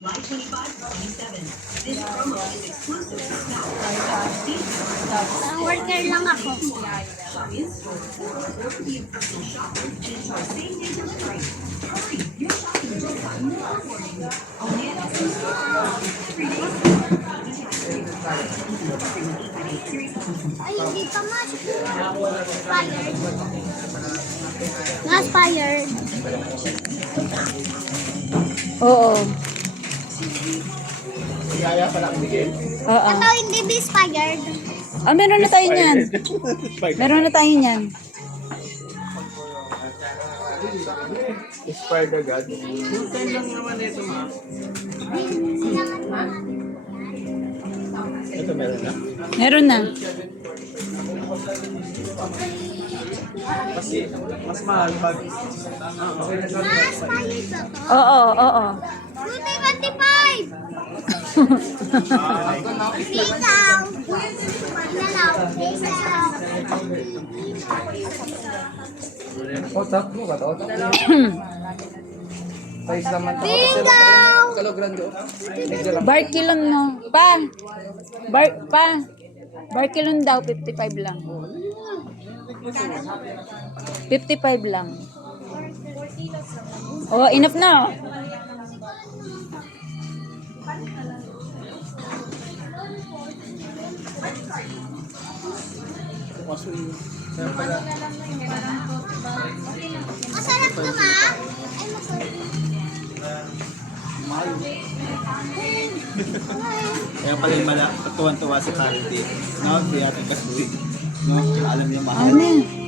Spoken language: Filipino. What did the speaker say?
Worker lang ako. Ay, hindi pa mas. Expired. Na-expired. Oo. Kaya pala ang bigay. Oo. Ito hindi ba expired? Ah, meron na tayo niyan. Meron na tayo niyan. Expired agad. Hintay lang naman ito, ma. Ito meron na. Meron na. Kasi mas mahal pag... Na-expired ba to? Oo, oo. 225! Bitaw! Nalaw! Bitaw! Otak mo ba? Otak mo. Size naman ito. Bingaw! Kalogrando. Barkilon no. Barkilon daw, 55 lang. 55 lang. Oh, enough na. Masarap ka ma? Ay, masarap. Kaya pala yung tuwan-tuwa si Carity. No, di ating kasi. No, alam niya mahal. Ano?